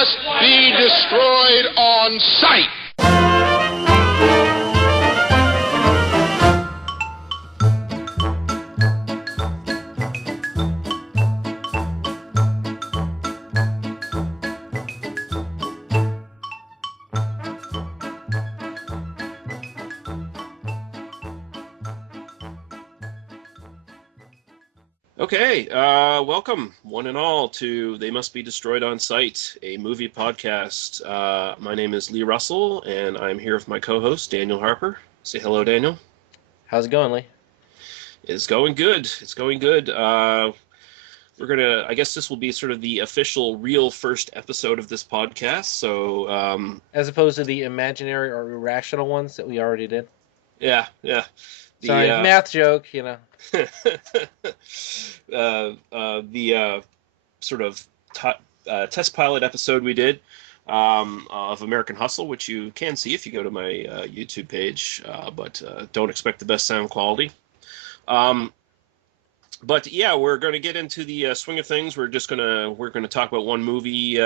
must be destroyed on sight. Okay, welcome one and all to They Must Be Destroyed on Sight, a movie podcast. My name is Lee Russell, and I'm here with my co-host, Daniel Harper. Say hello, Daniel. How's it going, Lee? It's going good. It's going good. I guess this will be sort of the official, real first episode of this podcast, so... As opposed to the imaginary or irrational ones that we already did? Yeah. Sorry, math joke, The sort of test pilot episode we did of American Hustle, which you can see if you go to my YouTube page, but don't expect the best sound quality. But yeah, we're going to get into the swing of things. We're going to talk about one movie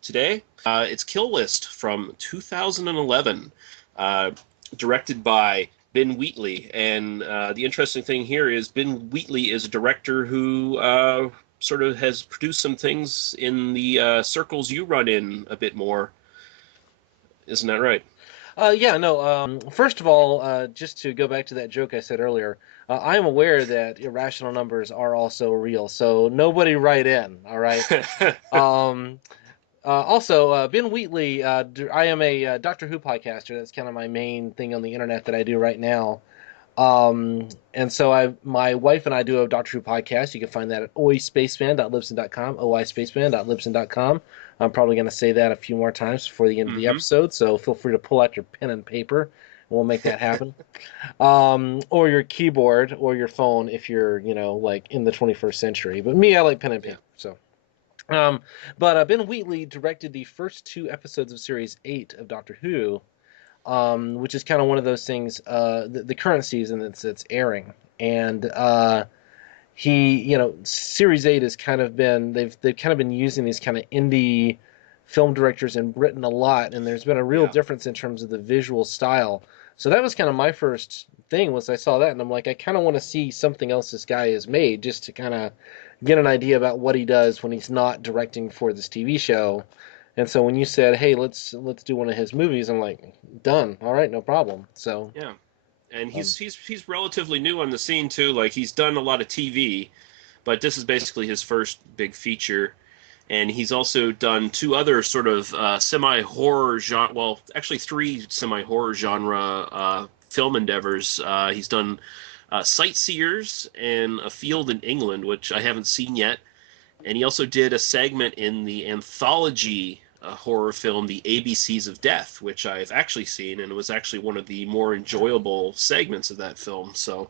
today. It's Kill List from 2011, directed by Ben Wheatley, and the interesting thing here is Ben Wheatley is a director who sort of has produced some things in the circles you run in a bit more. Isn't that right? First of all, just to go back to that joke I said earlier, I am aware that irrational numbers are also real, so nobody write in, all right? Also, Ben Wheatley, I am a Doctor Who podcaster. That's kind of my main thing on the internet that I do right now. And so my wife and I do a Doctor Who podcast. You can find that at oispaceman.libsyn.com, oispaceman.libsyn.com. I'm probably going to say that a few more times before the end of the episode, so feel free to pull out your pen and paper, and we'll make that happen. Or your keyboard or your phone if you're, like in the 21st century. But me, I like pen and paper, so... But Ben Wheatley directed the first 2 episodes of Series 8 of Doctor Who, which is kind of one of those things, the current season that's airing. And Series 8 has kind of been, they've kind of been using these kind of indie film directors in Britain a lot, and there's been a real difference in terms of the visual style. So that was kind of my first thing, was I saw that, and I'm like, I kind of want to see something else this guy has made, just to kind of get an idea about what he does when he's not directing for this TV show. And so when you said, "Hey, let's do one of his movies," I'm like, "Done. All right, no problem." So yeah, and he's relatively new on the scene too. Like, he's done a lot of TV, but this is basically his first big feature. And he's also done 2 other sort of semi-horror genre, well, actually 3 semi-horror genre film endeavors. He's done Sightseers and A Field in England, which I haven't seen yet. And he also did a segment in the anthology horror film, The ABCs of Death, which I've actually seen, and it was actually one of the more enjoyable segments of that film. So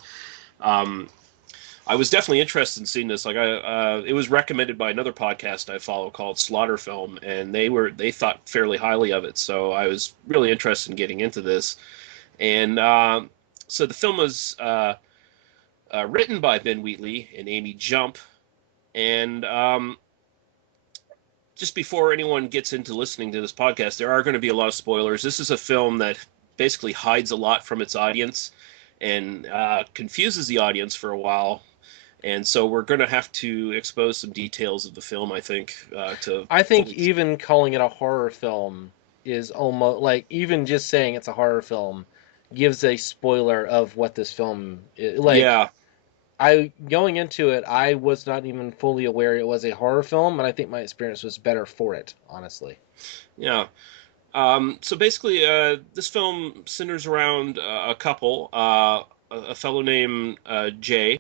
I was definitely interested in seeing this. Like, it was recommended by another podcast I follow called Slaughter Film, and they thought fairly highly of it. So I was really interested in getting into this. And so the film was written by Ben Wheatley and Amy Jump. And just before anyone gets into listening to this podcast, there are going to be a lot of spoilers. This is a film that basically hides a lot from its audience and confuses the audience for a while. And so we're going to have to expose some details of the film, I think. I think even calling it a horror film is almost like, even just saying it's a horror film gives a spoiler of what this film is. Like, yeah. Going into it, I was not even fully aware it was a horror film, and I think my experience was better for it, honestly. Yeah. So basically, this film centers around a couple, a fellow named Jay,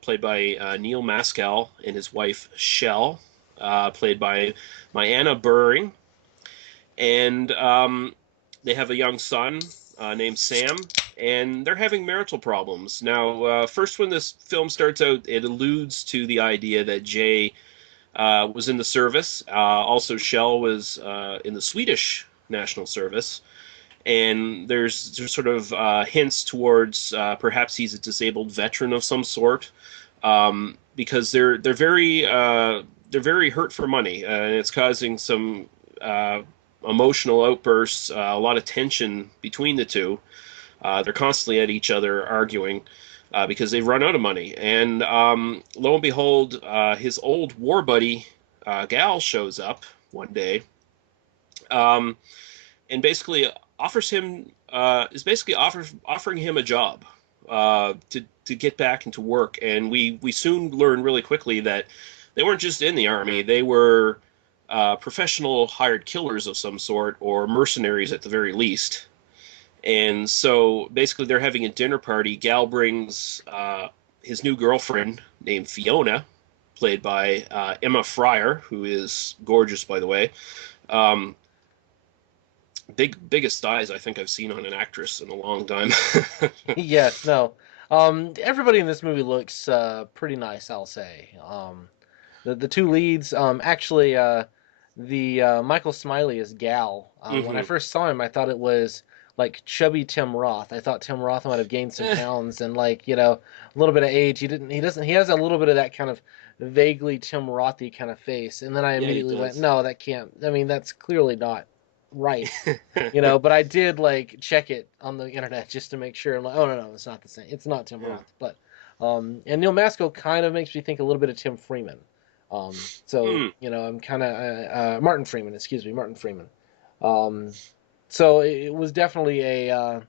played by Neil Maskell, and his wife Shell, played by Myanna Buring. And they have a young son named Sam, and they're having marital problems. Now, first when this film starts out, it alludes to the idea that Jay was in the service. Also, Shell was in the Swedish National Service. And there's sort of hints towards perhaps he's a disabled veteran of some sort, because they're very they're very hurt for money, and it's causing some emotional outbursts, a lot of tension between the two. They're constantly at each other arguing because they've run out of money. And lo and behold, his old war buddy Gal shows up one day, um, and basically offers him is basically offering him a job to get back into work. And we soon learn really quickly that they weren't just in the army; they were professional hired killers of some sort, or mercenaries at the very least. And so basically, they're having a dinner party. Gal brings his new girlfriend named Fiona, played by Emma Fryer, who is gorgeous, by the way. Um, biggest eyes I think I've seen on an actress in a long time. Yes, no. Everybody in this movie looks pretty nice, I'll say. The two leads, actually, the Michael Smiley is Gal. When I Hmm. first saw him, I thought it was like chubby Tim Roth. I thought Tim Roth might have gained some pounds and like a little bit of age. He didn't. He doesn't. He has a little bit of that kind of vaguely Tim Rothy kind of face. And then I Yeah, he immediately went, does. no, that can't. I mean, that's clearly not right. But I did like check it on the internet just to make sure. I'm like, oh no, it's not the same. It's not Tim Yeah. Roth. But and Neil Maskell kind of makes me think a little bit of Tim Freeman. So Hmm. I'm kind of Martin Freeman, excuse me, Martin Freeman. Um, so it was definitely a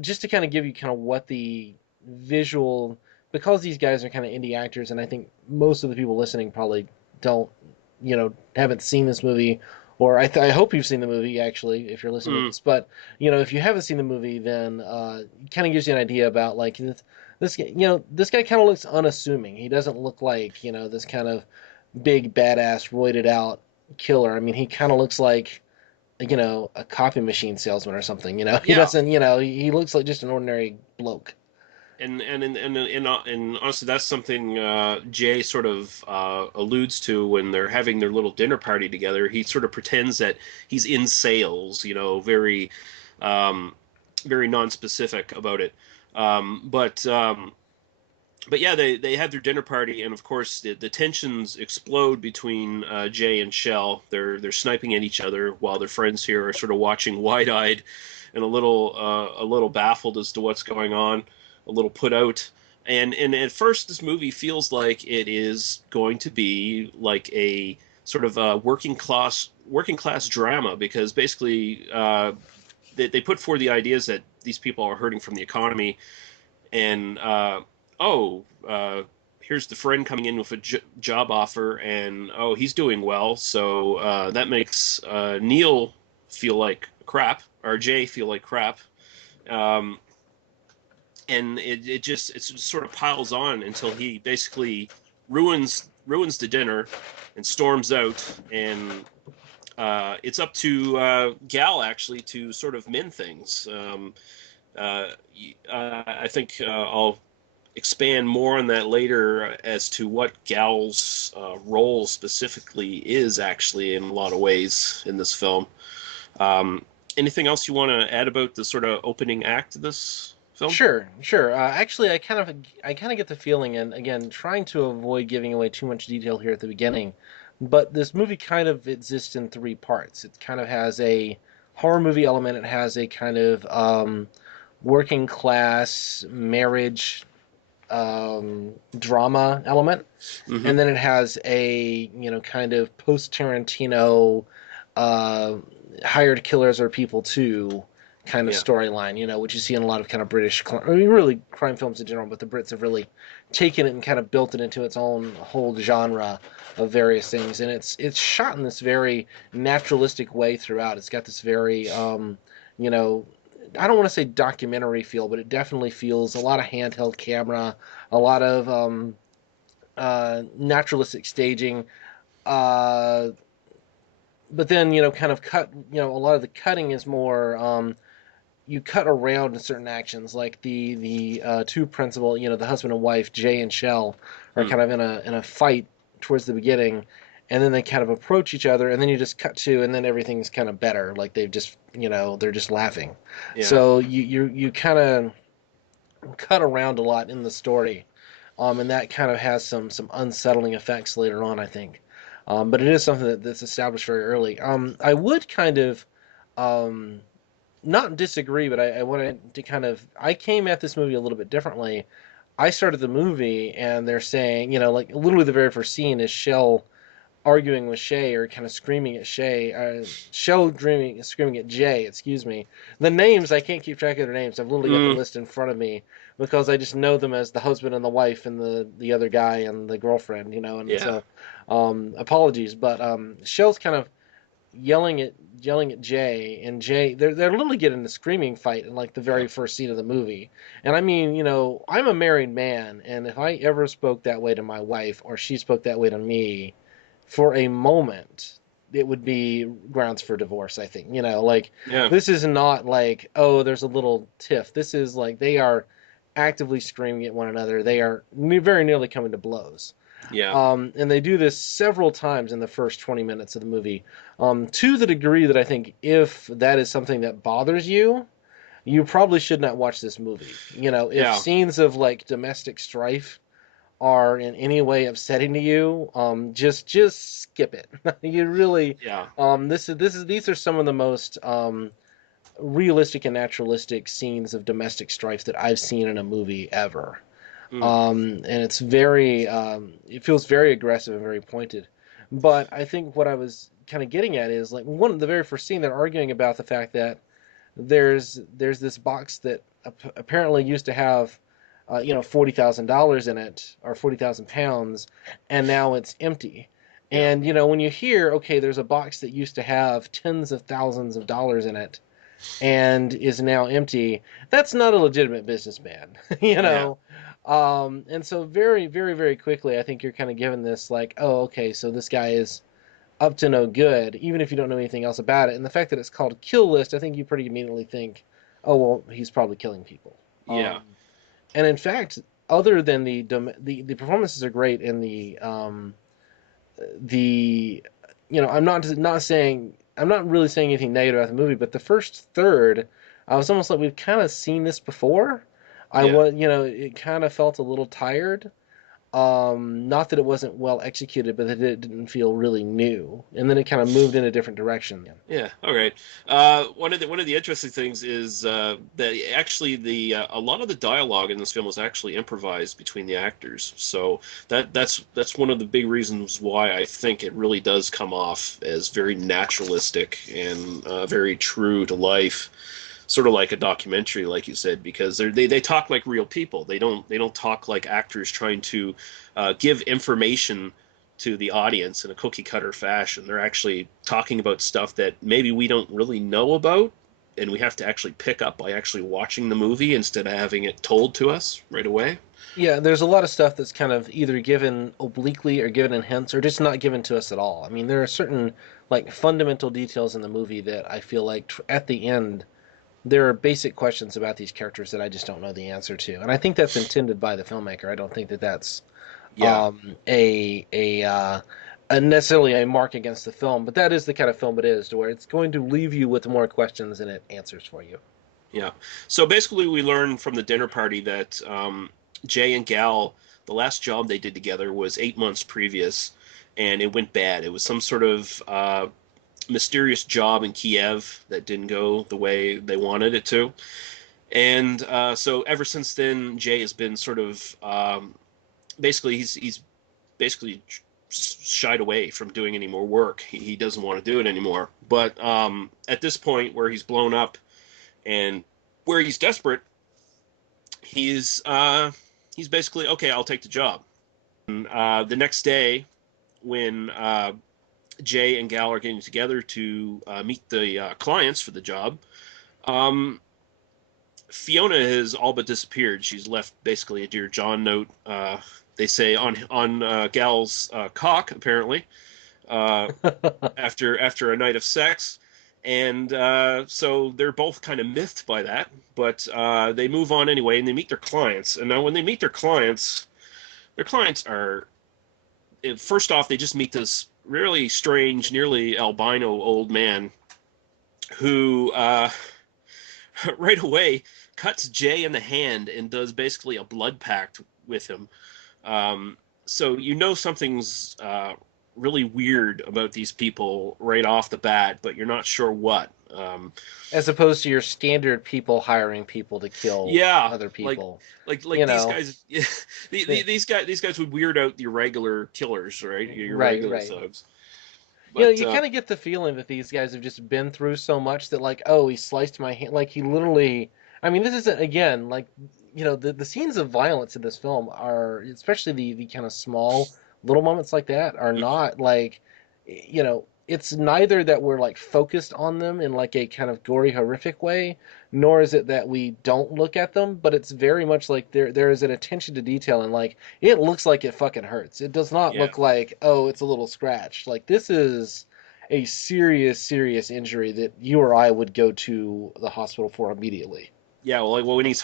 just to kind of give you kind of what the visual, because these guys are kind of indie actors, and I think most of the people listening probably don't haven't seen this movie, or I hope you've seen the movie actually if you're listening to Hmm. this. But if you haven't seen the movie, then it kind of gives you an idea about like this guy kind of looks unassuming. He doesn't look like this kind of big badass roided out killer. I mean, he kind of looks like a copy machine salesman or something. He Yeah. doesn't. He looks like just an ordinary bloke. And honestly, that's something Jay sort of alludes to when they're having their little dinner party together. He sort of pretends that he's in sales, very, um, very non-specific about it. But yeah, they have their dinner party, and of course the tensions explode between Jay and Shell. They're sniping at each other while their friends here are sort of watching wide-eyed and a little baffled as to what's going on, a little put out. And at first, this movie feels like it is going to be like a sort of working class drama, because basically they put forward the ideas that these people are hurting from the economy, and oh, here's the friend coming in with a job offer, and oh, he's doing well, so that makes Neil feel like crap, or Jay feel like crap, um, and it just sort of piles on until he basically ruins the dinner and storms out, and it's up to Gal actually to sort of mend things. Uh, I think I'll expand more on that later as to what Gal's role specifically is actually in a lot of ways in this film. Um, Anything else you want to add about the sort of opening act of this film? Sure, sure. Actually, I kind of get the feeling, and again, trying to avoid giving away too much detail here at the beginning, but this movie kind of exists in three parts. It kind of has a horror movie element. It has a kind of working class marriage drama element, Hmm. and then it has a kind of post Tarantino uh, hired killers are people too kind of Yeah, storyline, which you see in a lot of kind of British, I mean, really crime films in general, but the Brits have really taken it and kind of built it into its own whole genre of various things, and it's shot in this very naturalistic way throughout. It's got this very, you know, I don't want to say documentary feel, but it definitely feels a lot of handheld camera, a lot of naturalistic staging. Uh, but then kind of cut. A lot of the cutting is more you cut around certain actions, like the two principal, the husband and wife, Jay and Shell, are mm, kind of in a fight towards the beginning, and then they kind of approach each other, and then you just cut to, and then everything's kind of better, like they've just they're just laughing. yeah. So you kind of cut around a lot in the story, and that kind of has some unsettling effects later on, I think. But it is something that's established very early. I would kind of um, not disagree, but I wanted to kind of. I came at this movie a little bit differently. I started the movie, and they're saying, like literally the very first scene is Shell arguing with Shay or kind of screaming at Shay, Shell screaming at Jay, excuse me. The names, I can't keep track of their names. I've literally got the list in front of me because I just know them as the husband and the wife and the other guy and the girlfriend, and Yeah. so apologies, but Shell's kind of yelling at Jay, and Jay they're literally getting a screaming fight in like the very first scene of the movie. And I mean, I'm a married man, and if I ever spoke that way to my wife or she spoke that way to me, for a moment, it would be grounds for divorce, I think. Like Yeah. this is not like, oh, there's a little tiff. This is like they are actively screaming at one another. They are very nearly coming to blows. Yeah. And they do this several times in the first 20 minutes of the movie, to the degree that I think if that is something that bothers you, you probably should not watch this movie. If Yeah. scenes of like domestic strife are in any way upsetting to you, just skip it. You really, Yeah. these are some of the most realistic and naturalistic scenes of domestic strife that I've seen in a movie ever. Mm. And it's very, it feels very aggressive and very pointed. But I think what I was kind of getting at is like one of the very first scene they're arguing about the fact that there's this box that apparently used to have $40,000 in it, or 40,000 pounds, and now it's empty. Yeah. And when you hear, okay, there's a box that used to have tens of thousands of dollars in it and is now empty, that's not a legitimate businessman, And so very, very, very quickly, I think you're kind of given this like, oh, okay, so this guy is up to no good, even if you don't know anything else about it. And the fact that it's called Kill List, I think you pretty immediately think, oh, well, he's probably killing people. Yeah. And in fact, other than the performances are great in the I'm not really saying anything negative about the movie, but the first third, I was almost like we've kind of seen this before. I Yeah. was, it kind of felt a little tired. Not that it wasn't well executed, but that it didn't feel really new. And then it kind of moved in a different direction. Yeah. All right. One of the interesting things is that actually a lot of the dialogue in this film was actually improvised between the actors. So that's one of the big reasons why I think it really does come off as very naturalistic and very true to life, sort of like a documentary, like you said, because they talk like real people. They don't talk like actors trying to give information to the audience in a cookie cutter fashion. They're actually talking about stuff that maybe we don't really know about, and we have to actually pick up by actually watching the movie instead of having it told to us right away. Yeah, there's a lot of stuff that's kind of either given obliquely or given in hints or just not given to us at all. I mean, there are certain like fundamental details in the movie that I feel like at the end there are basic questions about these characters that I just don't know the answer to, and I think that's intended by the filmmaker. I don't think that that's Yeah, a necessarily a mark against the film, but that is the kind of film it is, to where it's going to leave you with more questions than it answers for you. yeah. So basically, we learned from the dinner party that Jay and Gal, the last job they did together was 8 months previous, and it went bad. It was some sort of mysterious job in Kiev that didn't go the way they wanted it to. And so ever since then, Jay has been sort of basically he's basically shied away from doing any more work. He doesn't want to do it anymore. But at this point, where he's blown up and where he's desperate, he's basically okay. I'll take the job. And, the next day, when Jay and Gal are getting together to meet the clients for the job, um, Fiona has all but disappeared. She's left basically a Dear John note. They say on Gal's cock, apparently, after a night of sex, and so they're both kind of miffed by that. But they move on anyway, and they meet their clients. And now, when they meet their clients are, first off, they just meet this really strange, nearly albino old man who right away cuts Jay in the hand and does basically a blood pact with him. So you know something's really weird about these people right off the bat, but you're not sure what. As opposed to your standard people hiring people to kill Yeah, other like people. like You these know, guys, yeah, the, these guys would weird out your regular killers, right? Your right, regular right. thugs. You know, But you kind of get the feeling that these guys have just been through so much that, like, oh, he sliced my hand. Like, he literally. I mean, this isn't, again, like, the scenes of violence in this film are, especially the kind of small, little moments like that, are not, like, it's neither that we're, like, focused on them in, like, a kind of gory, horrific way, nor is it that we don't look at them, but it's very much like there is an attention to detail, and, like, it looks like it fucking hurts. It does not yeah, look like, oh, it's a little scratch. Like, this is a serious, serious injury that you or I would go to the hospital for immediately. yeah. Well, like well, when he's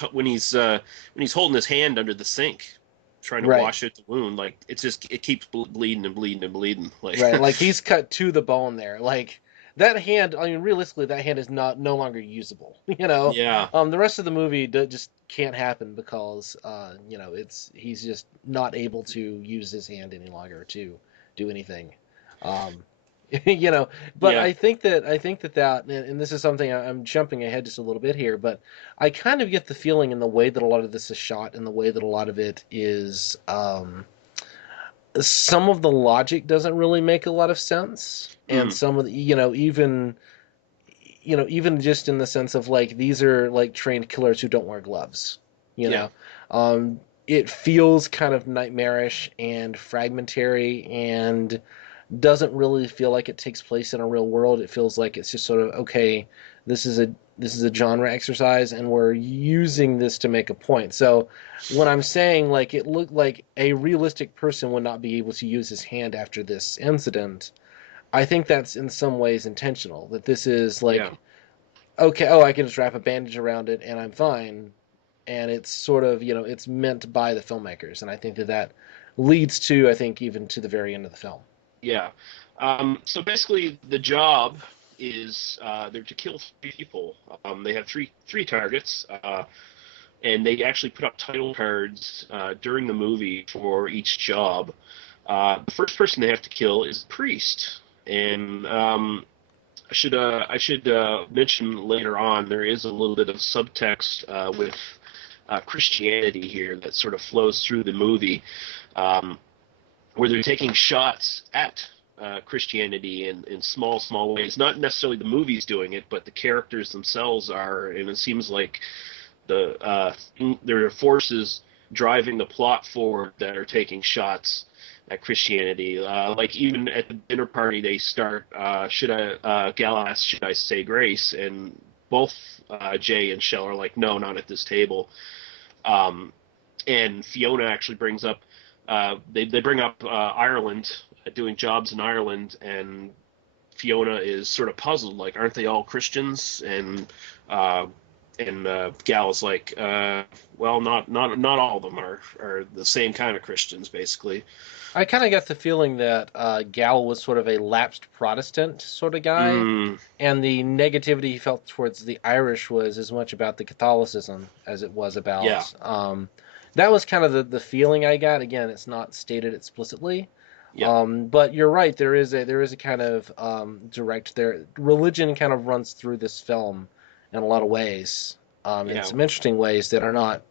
holding his hand under the sink, trying to Right, wash out the wound, like it keeps bleeding and bleeding and bleeding. Like, right. Like, he's cut to the bone there. Like, that hand, I mean, realistically, that hand is not no longer usable. yeah, The rest of the movie just can't happen because, he's just not able to use his hand any longer to do anything. Um, you know, but yeah. I think that, and this is something I'm jumping ahead just a little bit here, but I kind of get the feeling in the way that a lot of this is shot and the way that a lot of it is, some of the logic doesn't really make a lot of sense, and Mm, some of the, even just in the sense of, like, these are like trained killers who don't wear gloves. You yeah, know, it feels kind of nightmarish and fragmentary and doesn't really feel like it takes place in a real world. It feels like it's just sort of, okay, this is a genre exercise and we're using this to make a point. So when I'm saying, like, it looked like a realistic person would not be able to use his hand after this incident, I think that's in some ways intentional. That this is yeah. like, okay, oh, I can just wrap a bandage around it and I'm fine. And it's sort of, it's meant by the filmmakers. And I think that leads to, I think, even to the very end of the film. Yeah. So basically, the job is they're to kill three people. They have three targets, and they actually put up title cards during the movie for each job. The first person they have to kill is a priest, and I should mention later on there is a little bit of subtext with Christianity here that sort of flows through the movie. Um, where they're taking shots at Christianity in small ways. Not necessarily the movies doing it, but the characters themselves are, and it seems like there are forces driving the plot forward that are taking shots at Christianity. Like even at the dinner party, they start, Gal asks, should I say grace? And both Jay and Shell are like, no, not at this table. Um, and Fiona actually brings up they bring up Ireland, doing jobs in Ireland, and Fiona is sort of puzzled, like, aren't they all Christians? Uh, and Gal is like, well, not all of them are the same kind of Christians, basically. I kind of got the feeling that Gal was sort of a lapsed Protestant sort of guy, Mm, and the negativity he felt towards the Irish was as much about the Catholicism as it was yeah, about. That was kind of the feeling I got. Again, it's not stated explicitly, yeah, but you're right. There is a kind of direct there. Religion kind of runs through this film in a lot of ways, in yeah. some interesting ways that are not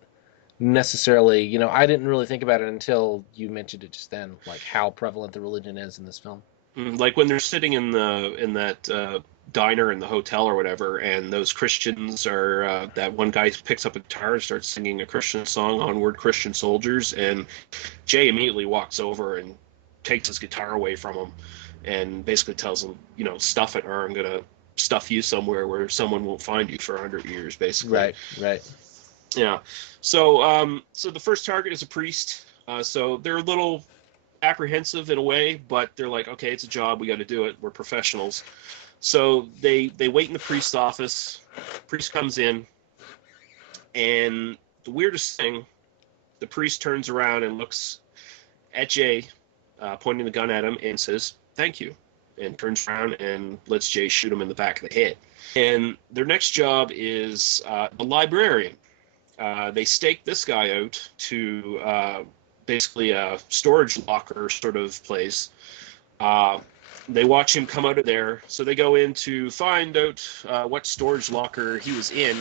necessarily, I didn't really think about it until you mentioned it just then, like how prevalent the religion is in this film. Like when they're sitting in that diner in the hotel or whatever, and those Christians are that one guy picks up a guitar and starts singing a Christian song, "Onward, Christian Soldiers," and Jay immediately walks over and takes his guitar away from him, and basically tells him, stuff it, or I'm gonna stuff you somewhere where someone won't find you for 100 years, basically. Right, right. Yeah. So the first target is a priest. So they're a little apprehensive in a way, but they're like, okay, it's a job, we got to do it. We're professionals. So they wait in the priest's office. Priest comes in, and the weirdest thing, the priest turns around and looks at Jay, pointing the gun at him, and says, "Thank you," and turns around and lets Jay shoot him in the back of the head. And their next job is the librarian. They stake this guy out to basically a storage locker sort of place, Uh, they watch him come out of there, so they go in to find out what storage locker he was in,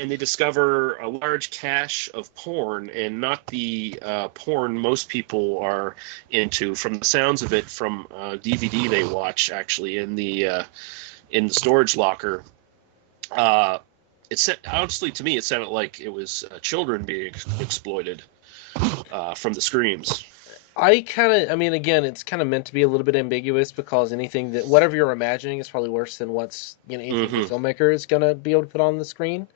and they discover a large cache of porn, and not the porn most people are into. From the sounds of it, from DVD they watch actually in the storage locker. Uh, honestly, to me, it sounded like it was children being exploited from the screams. I mean, again, it's kind of meant to be a little bit ambiguous because anything that, whatever you're imagining is probably worse than what's, anything the Hmm. filmmaker is going to be able to put on the screen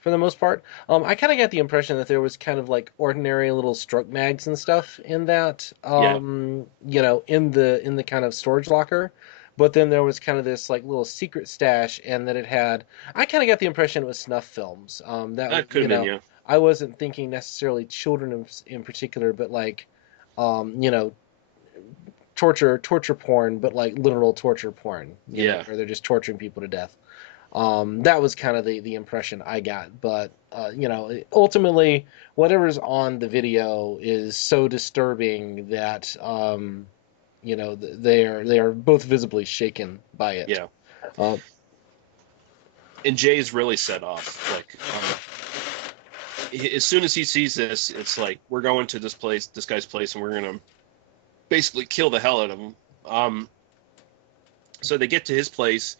for the most part. I kind of got the impression that there was kind of like ordinary little stroke mags and stuff in that, Yeah. in the kind of storage locker. But then there was kind of this like little secret stash, and that it had. I kind of got the impression it was snuff films. That could have been, yeah. I wasn't thinking necessarily children in particular, but like, um, you know, torture porn, but like literal torture porn, Yeah. where they're just torturing people to death. That was kind of the impression I got. But ultimately, whatever's on the video is so disturbing that they are both visibly shaken by it. Yeah. Uh, And Jay's really set off. Like, as soon as he sees this, it's like, we're going to this guy's place, and we're gonna basically kill the hell out of him. So they get to his place.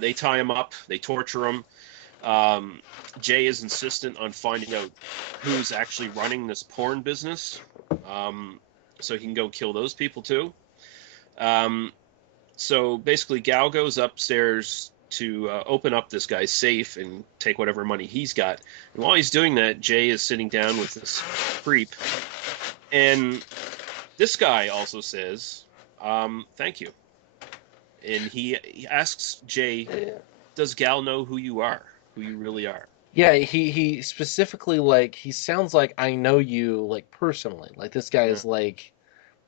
They tie him up. They torture him. Jay is insistent on finding out who's actually running this porn business, so he can go kill those people too. Um, so basically, Gal goes upstairs to open up this guy's safe and take whatever money he's got. And while he's doing that, Jay is sitting down with this creep, and this guy also says, "Thank you." And he asks Jay, "Does Gal know who you are? Who you really are?" yeah, he specifically, like, he sounds like, I know you, like, personally. Like, this guy Yeah. is like,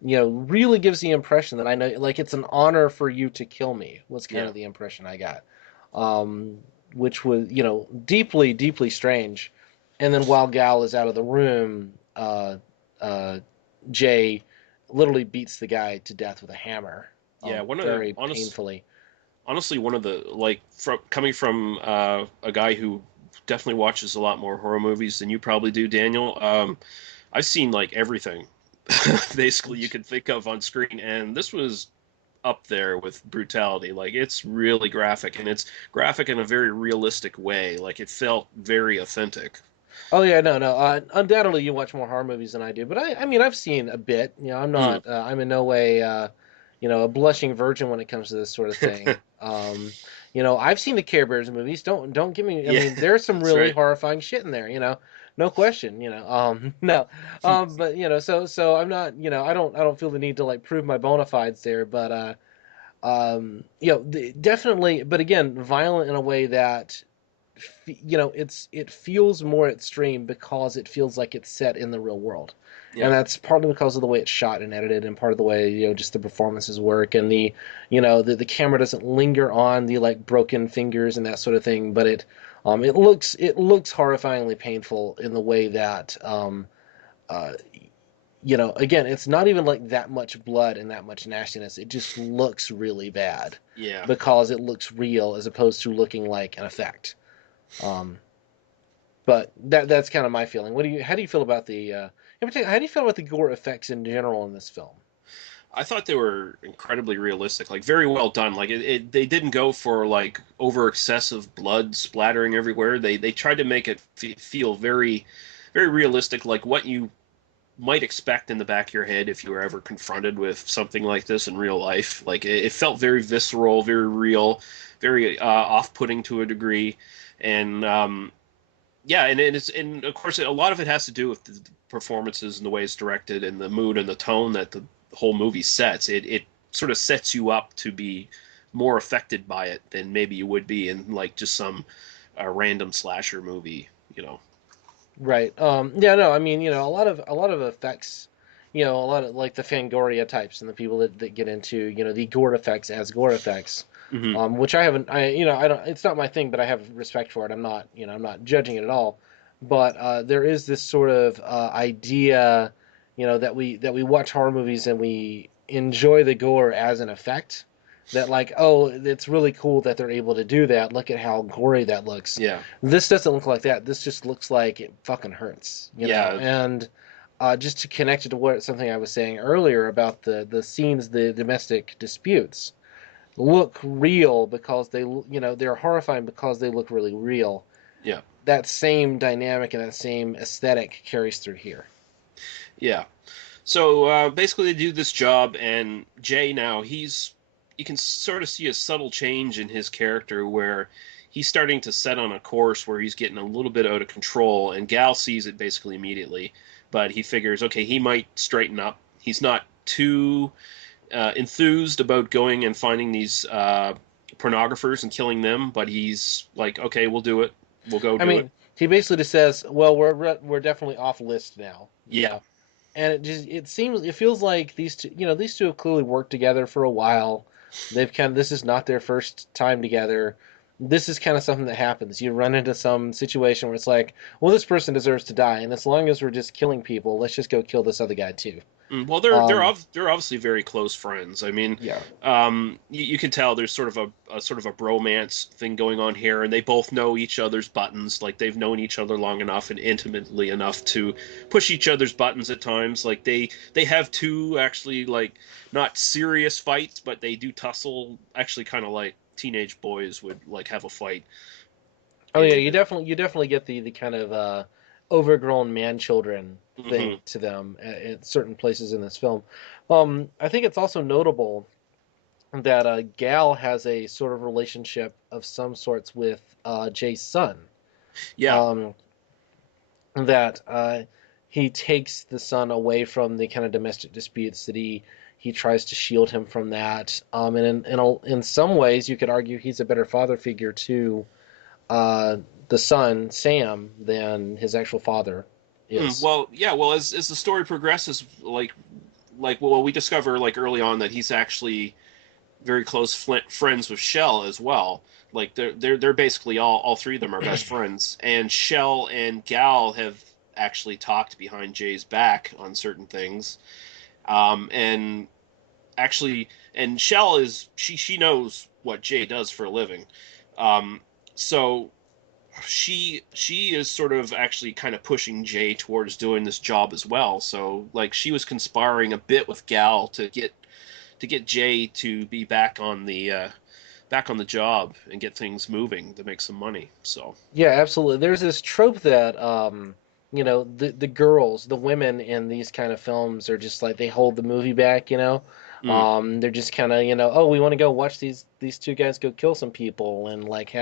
really gives the impression that I know, like, it's an honor for you to kill me, was kind Yeah. of the impression I got. Um, which was, deeply, deeply strange. And then while Gal is out of the room, Jay literally beats the guy to death with a hammer, Yeah. very painfully. Honestly, one of the, like, from coming from a guy who definitely watches a lot more horror movies than you probably do, Daniel. I've seen like everything basically you could think of on screen, and this was up there with brutality. Like, it's really graphic, and it's graphic in a very realistic way. Like, it felt very authentic. Oh yeah, no, no. Undoubtedly, you watch more horror movies than I do, but I mean, I've seen a bit. I'm Mm. not. I'm in no way, a blushing virgin when it comes to this sort of thing. I've seen the Care Bears movies. Don't give me. I Yeah, mean, there's some that's really right. horrifying shit in there. No question. No. But so I'm not. I don't feel the need to like prove my bona fides there, but definitely. But again, violent in a way that it feels more extreme because it feels like it's set in the real world, and Yeah. that's partly because of the way it's shot and edited, and part of the way just the performances work, and the camera doesn't linger on the like broken fingers and that sort of thing, but it looks horrifyingly painful in the way that uh, again, it's not even like that much blood and that much nastiness. It just looks really bad Yeah. because it looks real as opposed to looking like an effect. Um, but that's kind of my feeling. How do you feel about in particular, how do you feel about the gore effects in general in this film? I thought they were incredibly realistic, like very well done. Like, they didn't go for like over excessive blood splattering everywhere. They tried to make it feel very, very realistic, like what you might expect in the back of your head if you were ever confronted with something like this in real life. Like, it felt very visceral, very real, very off-putting to a degree, and yeah, and of course a lot of it has to do with the performances and the way it's directed and the mood and the tone that the whole movie sets. It sort of sets you up to be more affected by it than maybe you would be in like just some random slasher movie, you know. Right. Yeah. No. I mean, a lot of effects. A lot of like the Fangoria types and the people that get into the gore effects as gore effects. Hmm. Which I haven't. I don't. It's not my thing, but I have respect for it. I'm not judging it at all. But there is this sort of idea, that we watch horror movies and enjoy the gore as an effect. That like, oh, it's really cool that they're able to do that. Look at how gory that looks. Yeah. This doesn't look like that. This just looks like it fucking hurts. You Yeah. know? And just to connect it to something I was saying earlier about the scenes, the domestic disputes look real because they're horrifying because they look really real. Yeah. That same dynamic and that same aesthetic carries through here. Yeah. So basically, they do this job, and Jay now you can sort of see a subtle change in his character where he's starting to set on a course where he's getting a little bit out of control, and Gal sees it basically immediately, but he figures, okay, he might straighten up. He's not too enthused about going and finding these pornographers and killing them, but he's like, okay, we'll do it. We'll go do it. He basically just says, "Well, we're definitely off list now." Yeah. And it feels like these two have clearly worked together for a while. This is not their first time together. This is kind of something that happens. You run into some situation where it's like, well, this person deserves to die, and as long as we're just killing people, let's just go kill this other guy too. Well, they're obviously very close friends. I mean, Yeah. You can tell there's sort of a bromance thing going on here, and they both know each other's buttons. Like they've known each other long enough and intimately enough to push each other's buttons at times. Like they have two actually like not serious fights, but they do tussle. Actually, kind of like teenage boys would like have a fight. Oh yeah, you definitely get the kind of overgrown man children thing to them at certain places in this film. I think it's also notable that Gal has a sort of relationship of some sorts with Jay's son. Yeah. That he takes the son away from the kind of domestic disputes that he tries to shield him from that. And in some ways, you could argue he's a better father figure to the son Sam than his actual father is. Well, yeah. Well, as the story progresses, we discover like early on that he's actually very close friends with Shell as well. Like they're basically all three of them are best friends, and Shell and Gal have actually talked behind Jay's back on certain things, and Shell she knows what Jay does for a living, so she is sort of actually kind of pushing Jay towards doing this job as well. So like she was conspiring a bit with Gal to get Jay to be back on the job and get things moving to make some money. So Yeah, absolutely. There's this trope that the girls, the women in these kind of films are just like they hold the movie back. They're just kind of oh, we want to go watch these two guys go kill some people, and like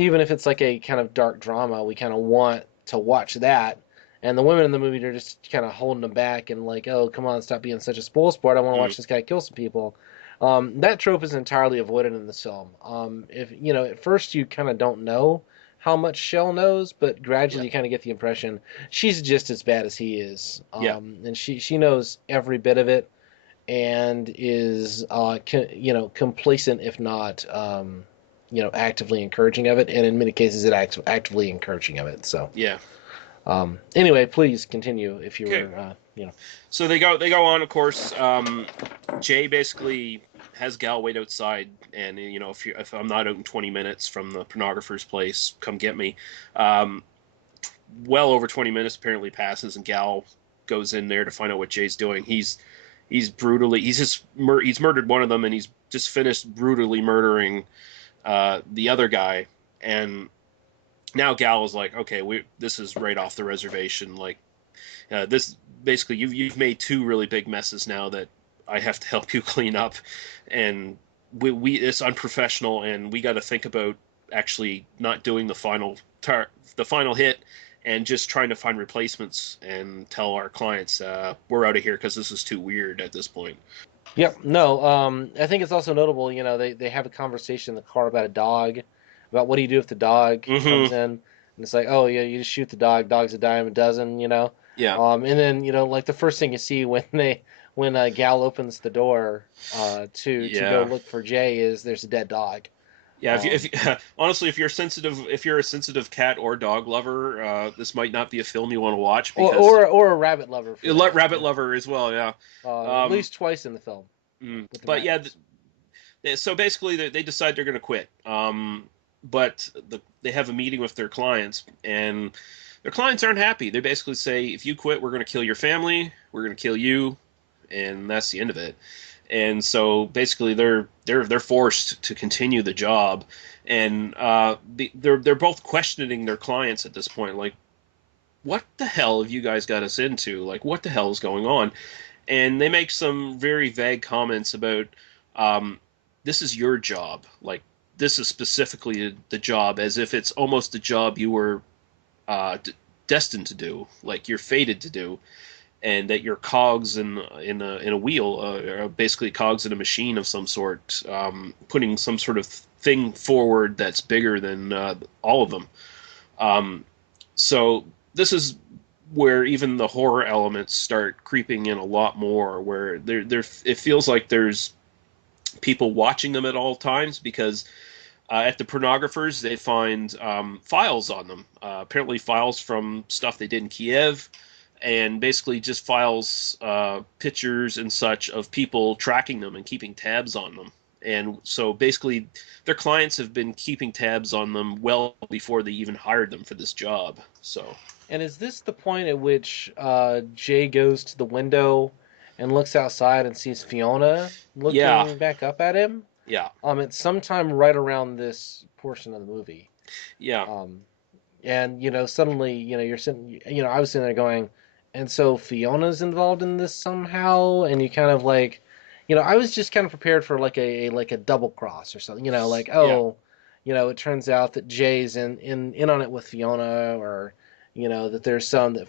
even if it's like a kind of dark drama, we kind of want to watch that. And the women in the movie are just kind of holding them back and like, oh, come on, stop being such a spoil sport. I want to watch this guy kill some people. That trope is entirely avoided in this film. If at first you kind of don't know how much Shell knows, but gradually you kind of get the impression she's just as bad as he is. And she knows every bit of it and is complacent, if not actively encouraging of it, and in many cases it actively encouraging of it. So yeah. Anyway, please continue if you were So they go on, of course. Jay basically has Gal wait outside, and if I'm not out in 20 minutes from the pornographer's place, come get me. Well over 20 minutes apparently passes, and Gal goes in there to find out what Jay's doing. He's murdered one of them, and he's just finished brutally murdering the other guy. And now Gal is like, okay, this is right off the reservation. Like, this basically you've made two really big messes now that I have to help you clean up, and we it's unprofessional, and we got to think about actually not doing the final hit and just trying to find replacements and tell our clients we're out of here because this is too weird at this point. Yep. No. I think it's also notable. They have a conversation in the car about a dog, about what do you do if the dog comes in, and it's like, oh yeah, you just shoot the dog. Dog's a dime a dozen. Yeah. And then like the first thing you see when Gal opens the door to go look for Jay is there's a dead dog. Yeah, if Um, you, honestly, if you're a sensitive cat or dog lover, this might not be a film you want to watch because or a rabbit lover for that rabbit matter. lover as well. Yeah. At Um, least twice in the film with the but yeah, rabbits. so basically they decide they're going to quit. But they have a meeting with their clients, and their clients aren't happy. They basically say, if you quit, we're going to kill your family, we're going to kill you, and that's the end of it. And so basically they're forced to continue the job, and they're both questioning their clients at this point, like, what the hell have you guys got us into? Like, what the hell is going on? And they make some very vague comments about, um, this is your job. Like, this is specifically the job, as if it's almost the job you were destined to do, like you're fated to do, and that you're cogs in a wheel, basically cogs in a machine of some sort, putting some sort of thing forward that's bigger than all of them. Um, so this is where even the horror elements start creeping in a lot more, where there it feels like there's people watching them at all times, because at the pornographers they find files on them, apparently files from stuff they did in Kiev, and basically just files, pictures and such of people tracking them and keeping tabs on them. And so basically, their clients have been keeping tabs on them well before they even hired them for this job. So, And is this the point at which Jay goes to the window and looks outside and sees Fiona yeah, looking back up at him? yeah, It's sometime right around this portion of the movie. yeah, Um, and suddenly, you're sitting, I was sitting there going, and so Fiona's involved in this somehow, and you kind of like, I was just kind of prepared for like a double cross or something, like, yeah, oh, it turns out that Jay's in on it with Fiona, or that there's some that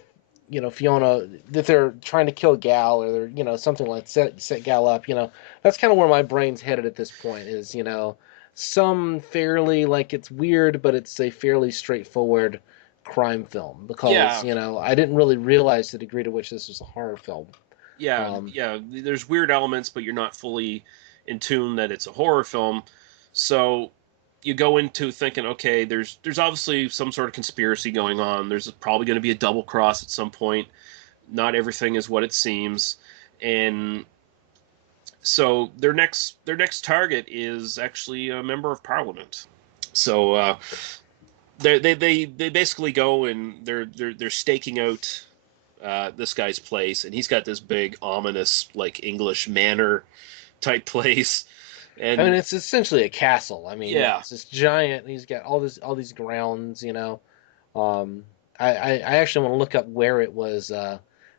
Fiona, that they're trying to kill Gal, or they're something like set Gal up. That's kind of where my brain's headed at this point, is some fairly, like, it's weird, but it's a fairly straightforward crime film, because yeah, I didn't really realize the degree to which this was a horror film. yeah, Um, yeah. There's weird elements, but you're not fully in tune that it's a horror film. So you go into thinking, okay, there's obviously some sort of conspiracy going on. There's probably going to be a double cross at some point. Not everything is what it seems, and so their next target is actually a member of parliament. So they basically go and they're staking out this guy's place, and he's got this big ominous like English manor type place, I mean, and it's essentially a castle. I mean, yeah, it's this giant. He's got all these grounds. Um, I actually want to look up where it was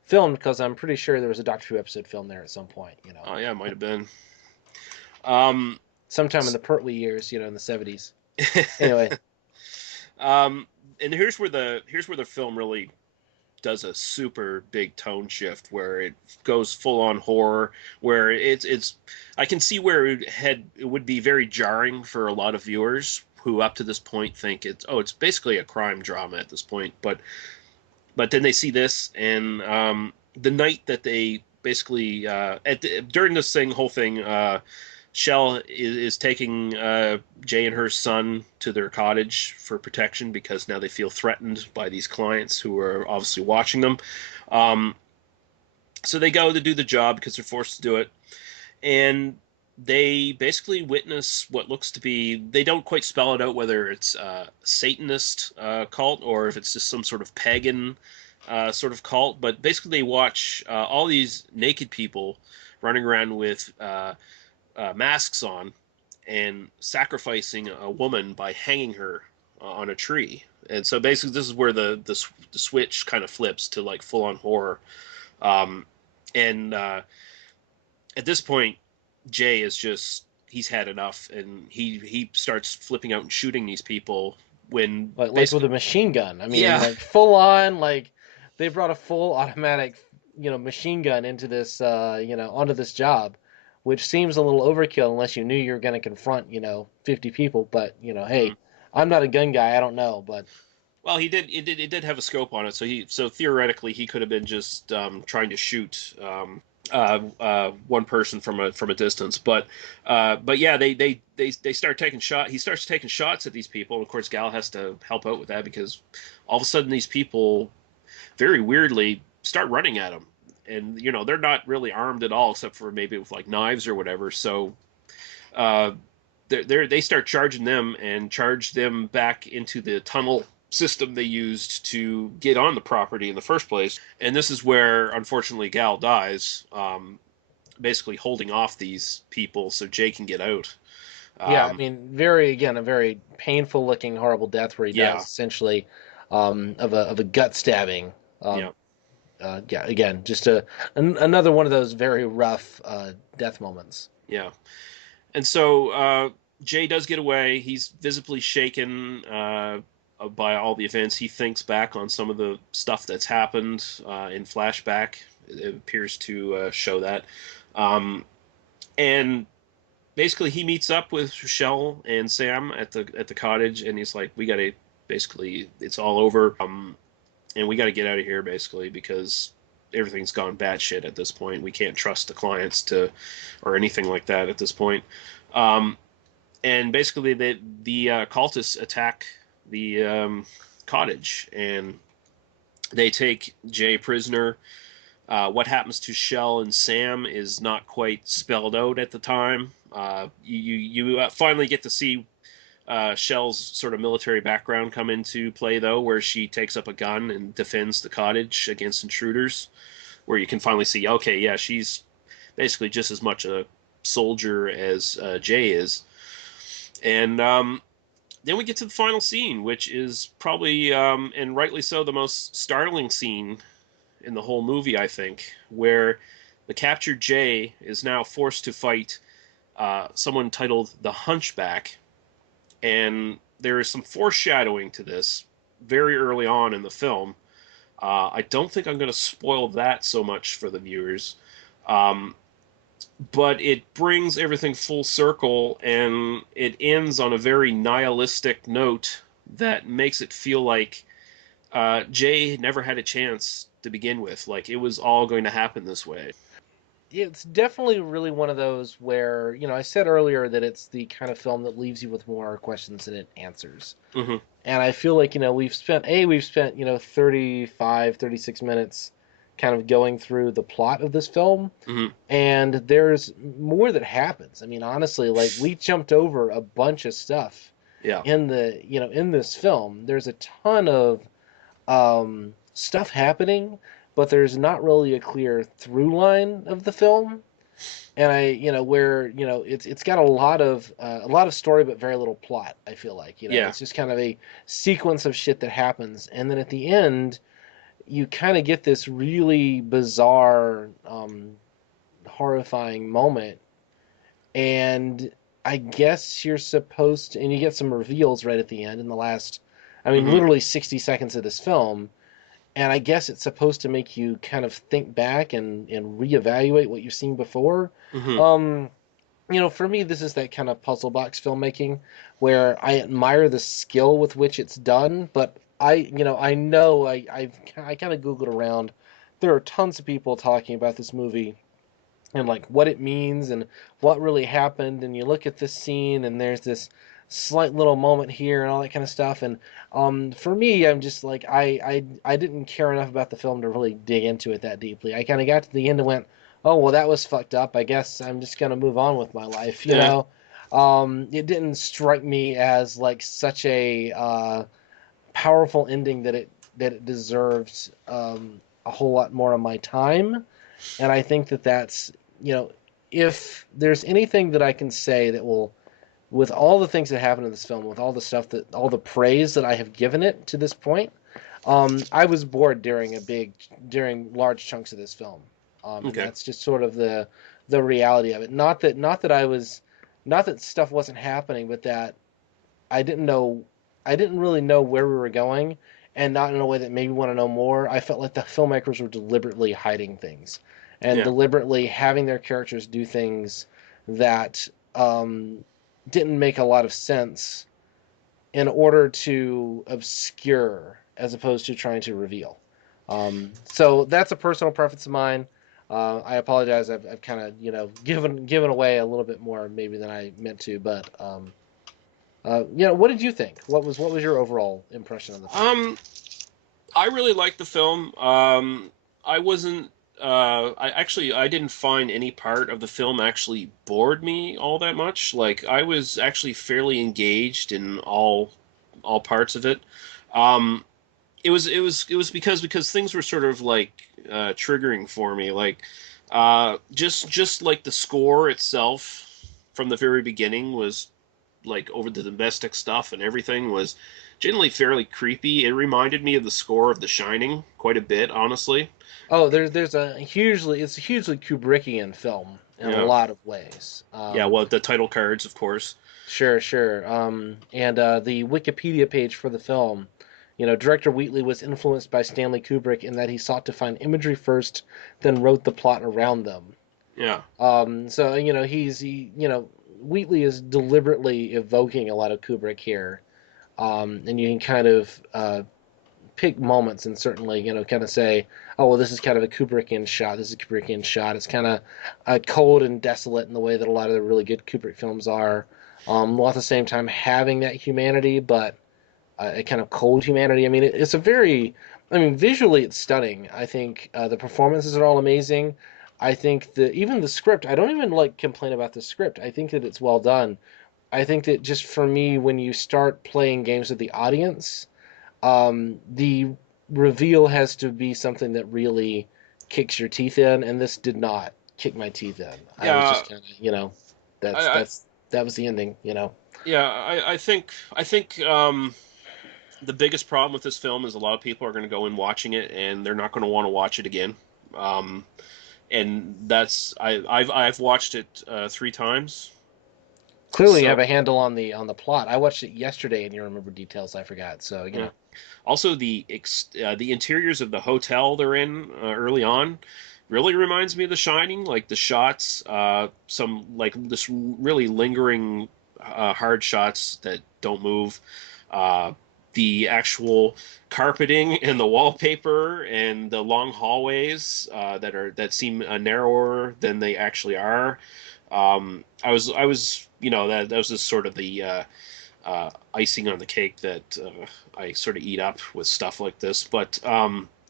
filmed, because I'm pretty sure there was a Doctor Who episode filmed there at some point. oh yeah, it might have been. Um, Sometime in the Pertwee years. In the '70s. Anyway, um, and here's where the film really does a super big tone shift, where it goes full on horror, where it's I can see where it would be very jarring for a lot of viewers who up to this point think it's basically a crime drama at this point, but then they see this, and the night that they basically during this whole thing, Shell is taking Jay and her son to their cottage for protection, because now they feel threatened by these clients who are obviously watching them. Um, so they go to do the job because they're forced to do it, and they basically witness what looks to be, they don't quite spell it out whether it's a Satanist cult or if it's just some sort of pagan sort of cult, but basically they watch all these naked people running around with masks on and sacrificing a woman by hanging her on a tree. And so basically, this is where the switch kind of flips to like full on horror. Um, and at this point, Jay is just, he's had enough, and he starts flipping out and shooting these people when like with basically, a machine gun. I mean, yeah, like full on, like they brought a full automatic, machine gun into this, onto this job, which seems a little overkill unless you knew you were going to confront, 50 people. But mhm. hey, I'm not a gun guy. I don't know, but Well, it did have a scope on it, so theoretically he could have been just trying to shoot. one person from a distance. But yeah, they start taking shot. He starts taking shots at these people, and of course Gal has to help out with that because all of a sudden these people very weirdly start running at him, and they're not really armed at all except for maybe with like knives or whatever. So uh, they start charging them and charge them back into the tunnel system they used to get on the property in the first place. And this is where, unfortunately, Gal dies, basically holding off these people so Jay can get out. Yeah, I mean, a very painful looking, horrible death where he Yeah, dies essentially of a gut stabbing. Um, yeah, yeah, again, just another one of those very rough death moments. yeah. And so Jay does get away. He's visibly shaken by all the events. He thinks back on some of the stuff that's happened in flashback. It appears to show that. And basically, he meets up with Shell and Sam at the cottage, and he's like, "We got to basically, it's all over, and we got to get out of here, basically, because." Everything's gone batshit at this point. We can't trust the clients or anything like that at this point. Um, and basically the cultists attack the cottage and they take Jay prisoner. What happens to Shell and Sam is not quite spelled out at the time. You finally get to see Shell's sort of military background come into play, though, where she takes up a gun and defends the cottage against intruders. Where you can finally see, okay, yeah, she's basically just as much a soldier as Jay is. And then we get to the final scene, which is probably, and rightly so, the most startling scene in the whole movie, I think, where the captured Jay is now forced to fight someone titled the Hunchback. And there is some foreshadowing to this very early on in the film. I don't think I'm going to spoil that so much for the viewers. Um, but it brings everything full circle and it ends on a very nihilistic note that makes it feel like Jay never had a chance to begin with. Like it was all going to happen this way. It's definitely really one of those where, I said earlier that it's the kind of film that leaves you with more questions than it answers. Hmm. And I feel like, we've spent 35, 36 minutes kind of going through the plot of this film, Hmm. and there's more that happens. I mean, honestly, like we jumped over a bunch of stuff Yeah. in this film. There's a ton of stuff happening, but there's not really a clear through line of the film. And where it's got a lot of story but very little plot. I feel like Yeah. it's just kind of a sequence of shit that happens, and then at the end, you kind of get this really bizarre, horrifying moment, and I guess you're supposed to, and you get some reveals right at the end in the last, I mean, Hmm. literally 60 seconds of this film, and I guess it's supposed to make you kind of think back and reevaluate what you've seen before. Hmm. Um, for me, this is that kind of puzzle box filmmaking where I admire the skill with which it's done, but I know I kind of Googled around. There are tons of people talking about this movie and like what it means and what really happened. And you look at this scene and there's this slight little moment here and all that kind of stuff. And for me, I'm just like I didn't care enough about the film to really dig into it that deeply. I kind of got to the end and went, oh well, that was fucked up. I guess I'm just gonna move on with my life. Yeah. It didn't strike me as like such a powerful ending that it deserved a whole lot more of my time. And I think that's if there's anything that I can say that will, with all the things that happen in this film, with all the stuff all the praise that I have given it to this point, I was bored during large chunks of this film, and Okay. that's just sort of the reality of it. Not that stuff wasn't happening, but that I didn't know, I didn't really know where we were going, and not in a way that made me want to know more. I felt like the filmmakers were deliberately hiding things, and Yeah. deliberately having their characters do things that didn't make a lot of sense in order to obscure as opposed to trying to reveal. So that's a personal preference of mine. I apologize. I've kind of given away a little bit more maybe than I meant to, but what did you think? What was your overall impression of the film? I really liked the film. I wasn't. I didn't find any part of the film actually bored me all that much. Like I was actually fairly engaged in all parts of it. Um, it was because things were sort of like triggering for me. Like just like the score itself from the very beginning was like over the domestic stuff and everything was generally fairly creepy. It reminded me of the score of The Shining quite a bit, honestly. Oh, it's a hugely Kubrickian film in a Yeah. lot of ways. Yeah, well, the title cards, of course. Sure, sure. And the Wikipedia page for the film, director Wheatley was influenced by Stanley Kubrick in that he sought to find imagery first, then wrote the plot around them. Yeah. So Wheatley is deliberately evoking a lot of Kubrick here, and you can kind of pick moments and certainly kind of say, oh well, this is kind of a Kubrickian shot. This is a Kubrickian shot. It's kind of cold and desolate in the way that a lot of the really good Kubrick films are, while at the same time having that humanity, but a kind of cold humanity. I mean, it's a very, I mean, visually it's stunning. I think the performances are all amazing. I think even the script, I don't even like complain about the script. I think that it's well done. I think that just for me, when you start playing games with the audience, the reveal has to be something that really kicks your teeth in, and this did not kick my teeth in. I was Yeah. just kind of, that's I, I that's that was the ending. yeah, I think the biggest problem with this film is a lot of people are going to go in watching it and they're not going to want to watch it again. Um, and I've watched it 3 times. Clearly, you have So a handle on the plot. I watched it yesterday, and you remember details I forgot. So yeah. Also, the interiors of the hotel they're in early on really reminds me of The Shining. Like the shots, some like this really lingering hard shots that don't move. Uh, the actual carpeting and the wallpaper and the long hallways that seem narrower than they actually are. I was that was just sort of the icing on the cake that I sort of eat up with stuff like this. But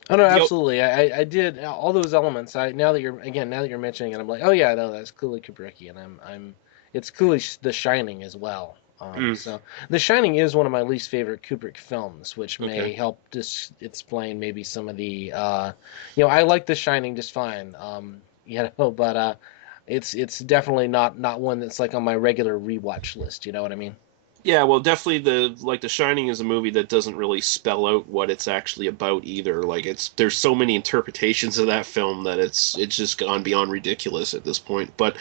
Oh no, you know, absolutely. I did all those elements. Now that you're mentioning it, I'm like, oh yeah, no, that's clearly Kubricki, and it's clearly The Shining as well. mm, So The Shining is one of my least favorite Kubrick films, which may okay, help just explain maybe some of the, I like The Shining just fine. But it's definitely not one that's like on my regular rewatch list. You know what I mean? yeah, well, definitely The Shining is a movie that doesn't really spell out what it's actually about either. Like there's so many interpretations of that film that it's just gone beyond ridiculous at this point. But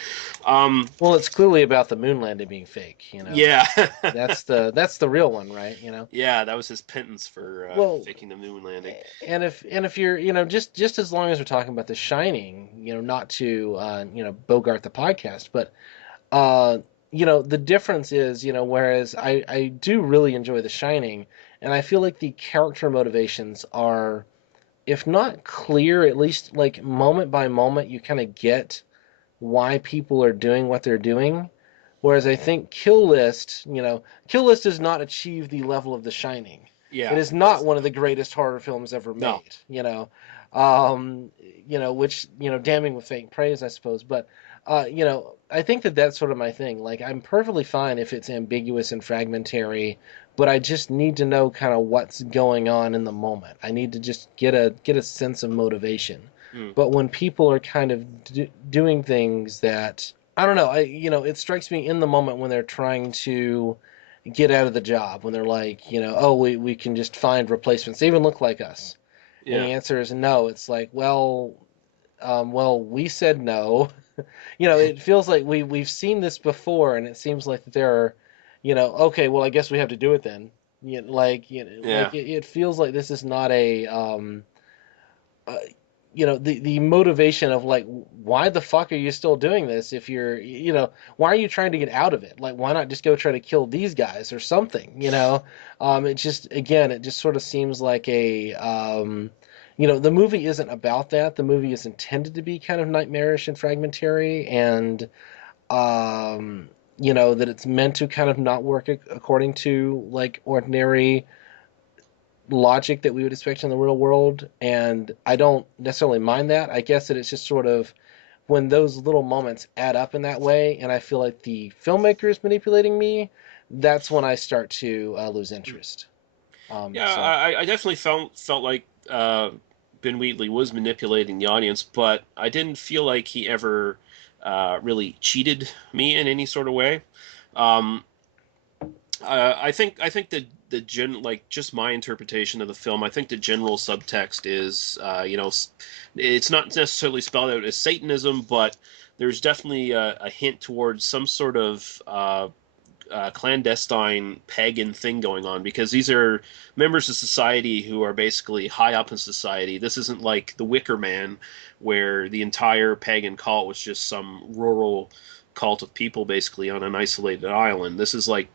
um, Well, it's clearly about the moon landing being fake. yeah. That's the real one, right? Yeah, that was his penance for Well, faking the moon landing. and if you're just as long as we're talking about The Shining, not to bogart the podcast, but uh the difference is, whereas I do really enjoy The Shining, and I feel like the character motivations are, if not clear, at least like moment by moment you kind of get why people are doing what they're doing. Whereas I think Kill List does not achieve the level of The Shining. It Yeah, is not that's one of the greatest horror films ever no. made. Um, which damning with faint praise, I suppose. But I think that that's sort of my thing. Like, I'm perfectly fine if it's ambiguous and fragmentary, but I just need to know kind of what's going on in the moment. I need to just get a sense of motivation. Mm. But when people are kind of doing things that, I don't know, it strikes me in the moment when they're trying to get out of the job, when they're like, oh, we can just find replacements. They even look like us. And Yeah. the answer is no. It's like, well, we said no. It feels like we've seen this before, and it seems like that there are, okay, well, I guess we have to do it then. Yeah. It feels like this is not uh, the motivation of like, why the fuck are you still doing this if you're, why are you trying to get out of it? Like, why not just go try to kill these guys or something? It just, again, it just sort of seems like the movie isn't about that. The movie is intended to be kind of nightmarish and fragmentary, and um, that it's meant to kind of not work according to like ordinary logic that we would expect in the real world. And I don't necessarily mind that. I guess that it's just sort of when those little moments add up in that way, and I feel like the filmmaker is manipulating me, that's when I start to lose interest. Yeah, So I definitely felt like Ben Wheatley was manipulating the audience, but I didn't feel like he ever really cheated me in any sort of way. Um, I think like just my interpretation of the film. I think the general subtext is it's not necessarily spelled out as Satanism, but there's definitely a hint towards some sort of clandestine pagan thing going on, because these are members of society who are basically high up in society. This isn't like the Wicker Man, where the entire pagan cult was just some rural cult of people basically on an isolated island. This is like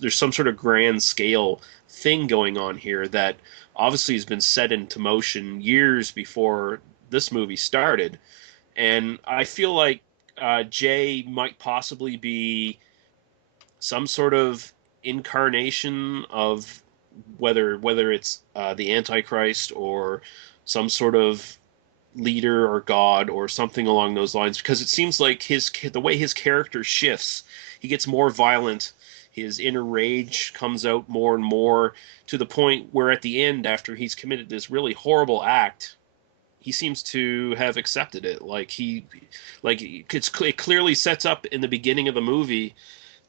there's some sort of grand scale thing going on here that obviously has been set into motion years before this movie started. And I feel like Jay might possibly be some sort of incarnation of whether it's the Antichrist or some sort of leader or god or something along those lines, because it seems like the way his character shifts, he gets more violent, his inner rage comes out more and more, to the point where at the end, after he's committed this really horrible act, he seems to have accepted it. It clearly sets up in the beginning of the movie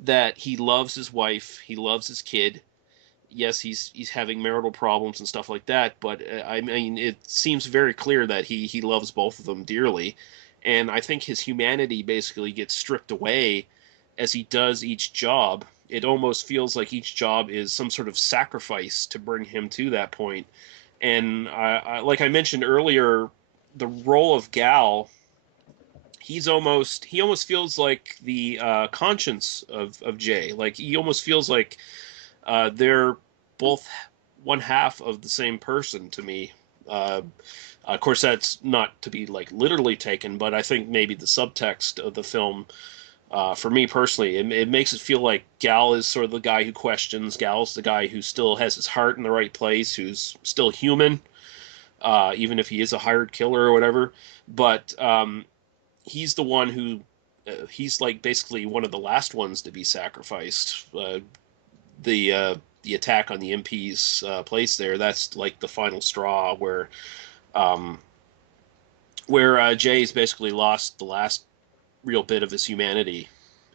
that he loves his wife, he loves his kid. Yes, he's having marital problems and stuff like that, but I mean, it seems very clear that he loves both of them dearly, and I think his humanity basically gets stripped away as he does each job. It almost feels like each job is some sort of sacrifice to bring him to that point. And like I mentioned earlier, the role of Gal, he almost feels like the conscience of Jay. Like he almost feels like they're both one half of the same person to me. Of course, that's not to be like literally taken, but I think maybe the subtext of the film, for me personally, it makes it feel like Gal is sort of the guy who questions. Gal's the guy who still has his heart in the right place, who's still human, even if he is a hired killer or whatever. But he's the one who he's like basically one of the last ones to be sacrificed. The attack on the MP's place there, that's like the final straw um, where Jay's basically lost the last real bit of his humanity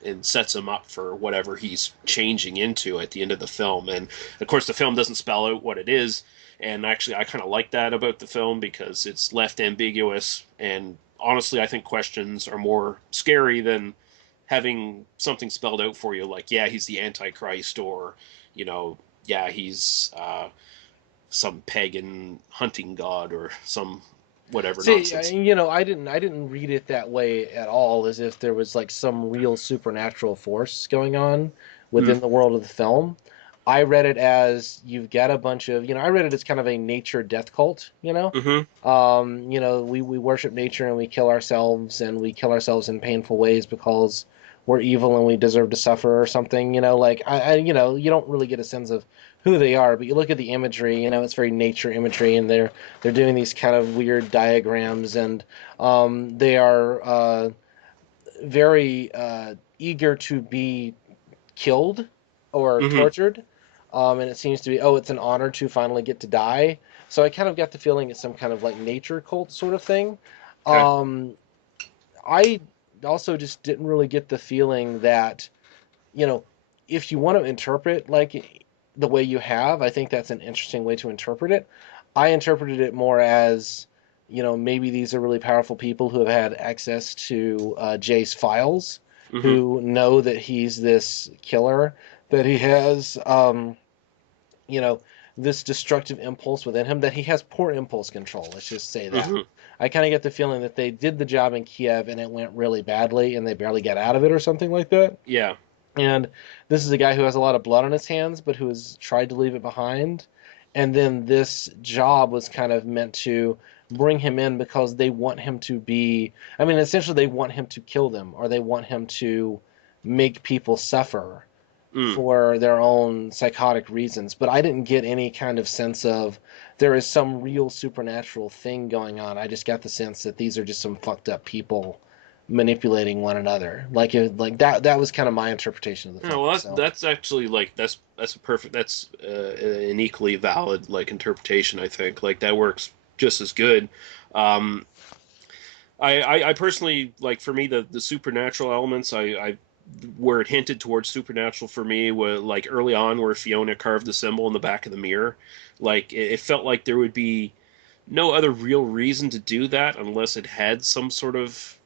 and sets him up for whatever he's changing into at the end of the film. And of course, the film doesn't spell out what it is. And actually, I kind of like that about the film because it's left ambiguous. And honestly, I think questions are more scary than having something spelled out for you, like, yeah, he's the Antichrist, or, yeah, he's some pagan hunting god, or some whatever see, nonsense. I didn't read it that way at all, as if there was like some real supernatural force going on Mm-hmm. within the world of the film. I read it as you've got a bunch of, I read it as kind of a nature death cult, Mm-hmm. we worship nature and we kill ourselves, and we kill ourselves in painful ways because we're evil and we deserve to suffer or something, like you don't really get a sense of who they are, but you look at the imagery, it's very nature imagery, and they're doing these kind of weird diagrams, and they are very eager to be killed or Mm-hmm. tortured, and it seems to be, it's an honor to finally get to die. So I kind of got the feeling it's some kind of like nature cult sort of thing. Okay. Um, I also just didn't really get the feeling that, you know, if you want to interpret like the way you have, I think that's an interesting way to interpret it. I interpreted it more as, maybe these are really powerful people who have had access to Jay's files, Mm-hmm. who know that he's this killer, that he has, you know, this destructive impulse within him, that he has poor impulse control. Let's just say that. Mm-hmm. I kind of get the feeling that they did the job in Kiev and it went really badly and they barely got out of it or something like that. Yeah. And this is a guy who has a lot of blood on his hands, but who has tried to leave it behind. and then this job was kind of meant to bring him in because they want him to be, I mean, essentially they want him to kill them, or they want him to make people suffer Mm. for their own psychotic reasons. But I didn't get any kind of sense of there is some real supernatural thing going on. I just got the sense that these are just some fucked up people manipulating one another. Like that was kind of my interpretation of the Yeah, film. well, So that's actually like that's a perfect that's an equally valid like interpretation. I think like that works just as good. Um, I personally like for me the supernatural elements. I where it hinted towards supernatural for me was like early on where Fiona carved the symbol in the back of the mirror. Like it felt like there would be no other real reason to do that unless it had some sort of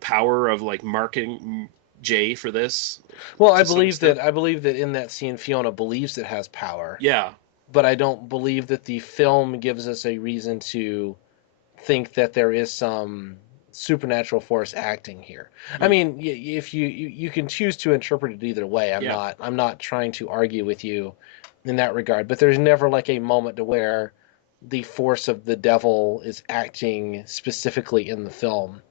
power of like marketing Jay for this well, to some extent. I believe that in that scene Fiona believes it has power, Yeah. but I don't believe that the film gives us a reason to think that there is some supernatural force acting here. I Mm. mean, if you can choose to interpret it either way. Yeah. I'm not trying to argue with you in that regard, but there's never like a moment to where the force of the devil is acting specifically in the film,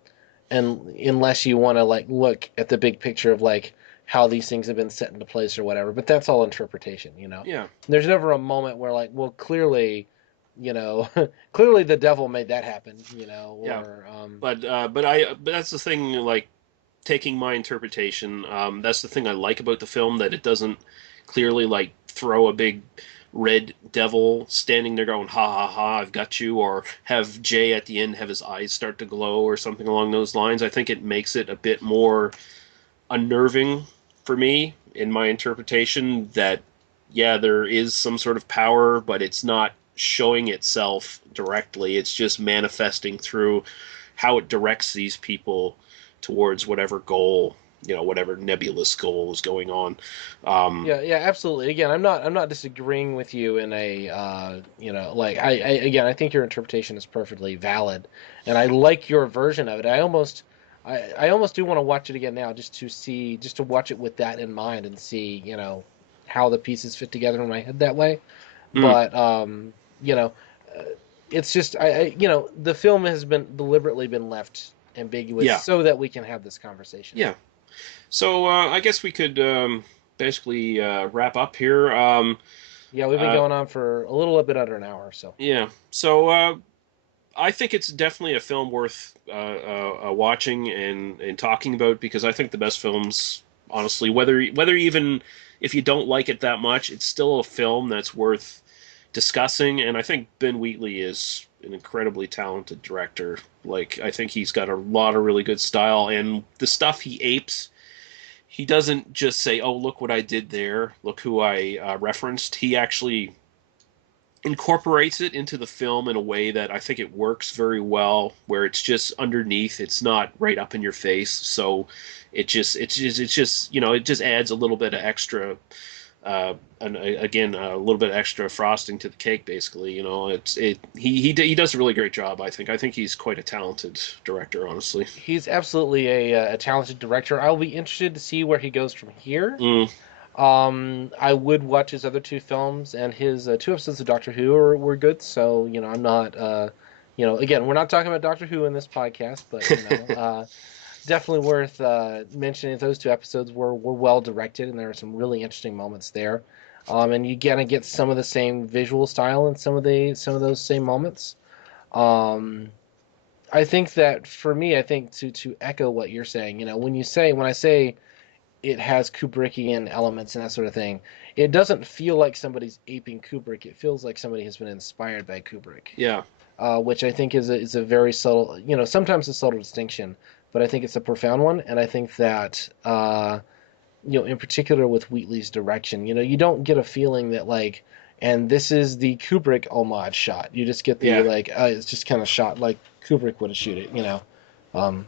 and unless you want to like look at the big picture of like how these things have been set into place or whatever. But that's all interpretation, you know. Yeah. There's never a moment where like, well, clearly, you know, clearly the devil made that happen, you know, Yeah. or But that's the thing like taking my interpretation that's the thing I like about the film that it doesn't clearly like throw a big red devil standing there going ha ha ha I've got you or have Jay at the end have his eyes start to glow or something along those lines. I think it makes it a bit more unnerving for me in my interpretation that yeah there is some sort of power but it's not showing itself directly, it's just manifesting through how it directs these people towards whatever goal, you know, whatever nebulous goal is going on. um yeah, absolutely. Again, I'm not disagreeing with you in a, you know, like again, I think your interpretation is perfectly valid, and I like your version of it. I almost do want to watch it again now just to see, just to watch it with that in mind and see, you know, how the pieces fit together in my head that way. mm, But you know, uh, it's just you know, the film has been deliberately been left ambiguous yeah, so that we can have this conversation. yeah. So I guess we could basically wrap up here. Yeah, we've been Uh, going on for a little bit under an hour, so. yeah. So I think it's definitely a film worth watching and talking about because I think the best films, honestly, whether even if you don't like it that much, it's still a film that's worth discussing. And I think Ben Wheatley is an incredibly talented director. Like I think he's got a lot of really good style, and the stuff he apes. He doesn't just say, "Oh, look what I did there. Look who I referenced." He actually incorporates it into the film in a way that I think it works very well, where it's just underneath, it's not right up in your face. So it's just you know it just adds a little bit of extra, and again a little bit extra frosting to the cake. Basically, you know, he does a really great job. I think he's quite a talented director, honestly. He's absolutely a talented director. I'll be interested to see where he goes from here. Mm, I would watch his other two films, and his two episodes of Doctor Who were good. So you know, I'm not, you know, again, we're not talking about Doctor Who in this podcast, but you know, definitely worth mentioning. Those two episodes were well directed, and there are some really interesting moments there. And you kind of get some of the same visual style in some of those same moments. Um, I think that for me, I think to echo what you're saying, you know, when I say it has Kubrickian elements and that sort of thing, it doesn't feel like somebody's aping Kubrick. It feels like somebody has been inspired by Kubrick, yeah, which I think is a very subtle, you know, sometimes a subtle distinction, but I think it's a profound one. And I think that, you know, in particular with Wheatley's direction, you know, you don't get a feeling that like, and this is the Kubrick homage shot. You just get the yeah. like, it's just kind of shot like Kubrick would have shoot it, you know. Um,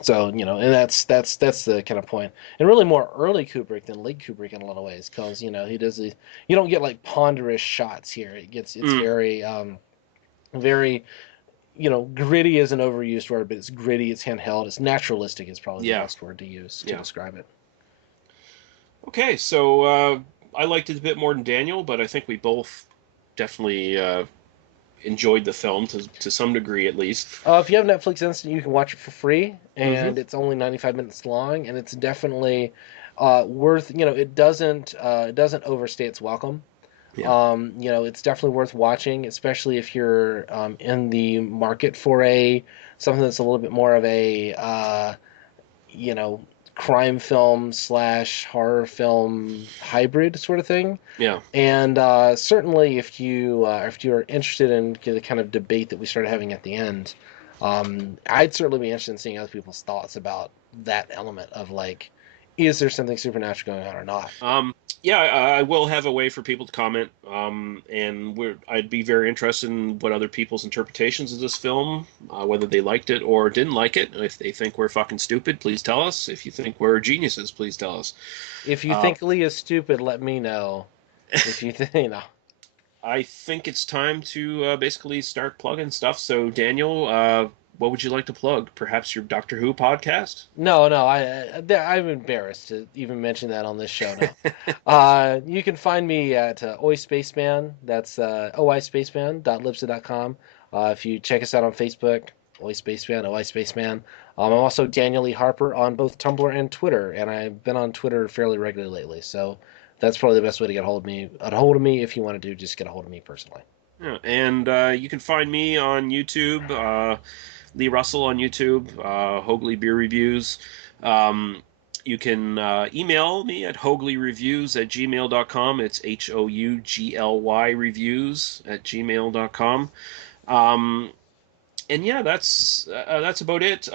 so you know, and that's the kind of point, and really more early Kubrick than late Kubrick in a lot of ways, because you know he does the, you don't get like ponderous shots here. It's Mm, very very, you know, gritty is an overused word, but it's gritty, it's handheld, it's naturalistic is probably the yeah, best word to use to yeah. describe it. Okay, so I liked it a bit more than Daniel, but I think we both definitely enjoyed the film to some degree at least. If you have Netflix Instant, you can watch it for free, Mm-hmm. and it's only 95 minutes long, and it's definitely worth. It doesn't overstay its welcome. Yeah. It's definitely worth watching, especially if you're in the market for a something that's a little bit more of a you know crime film slash horror film hybrid sort of thing. Yeah. And certainly, if you're interested in the kind of debate that we started having at the end, I'd certainly be interested in seeing other people's thoughts about that element of like, is there something supernatural going on or not? Yeah, I will have a way for people to comment, and I'd be very interested in what other people's interpretations of this film, whether they liked it or didn't like it. If they think we're fucking stupid, please tell us. If you think we're geniuses, please tell us. If you Uh, think Lee is stupid, let me know. If you think, I think it's time to basically start plugging stuff. So, Daniel, what would you like to plug? Perhaps your Doctor Who podcast? no, I'm embarrassed to even mention that on this show now. You can find me at Oi Spaceman. That's oispaceman.libsyn.com. If you check us out on Facebook, Oi Spaceman, Oi Spaceman. I'm also Daniel Lee Harper on both Tumblr and Twitter, and I've been on Twitter fairly regularly lately. So that's probably the best way to get a hold of me. If you want to just get a hold of me personally. Yeah, and you can find me on YouTube, Lee Russell on YouTube, Hoagley Beer Reviews. You can email me at hoagley@gmail.com. It's HOUGLY reviews@gmail.com. And yeah, that's about it.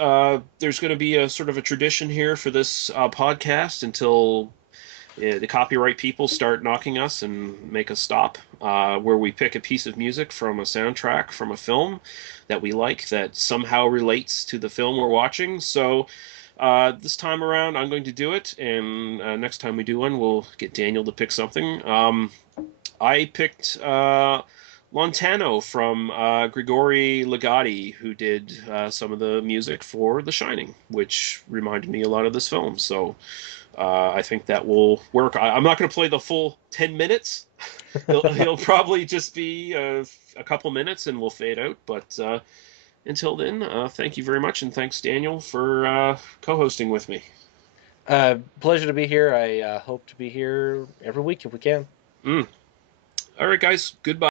There's going to be a sort of a tradition here for this podcast until the copyright people start knocking us and make us stop, where we pick a piece of music from a soundtrack from a film that we like that somehow relates to the film we're watching. So this time around, I'm going to do it, and next time we do one, we'll get Daniel to pick something. I picked Lontano from Grigori Legati, who did some of the music for The Shining, which reminded me a lot of this film. So I think that will work. I'm not going to play the full 10 minutes. He'll probably just be a couple minutes and we'll fade out. But until then, thank you very much. And thanks, Daniel, for co-hosting with me. Pleasure to be here. I hope to be here every week if we can. All right, guys. Goodbye.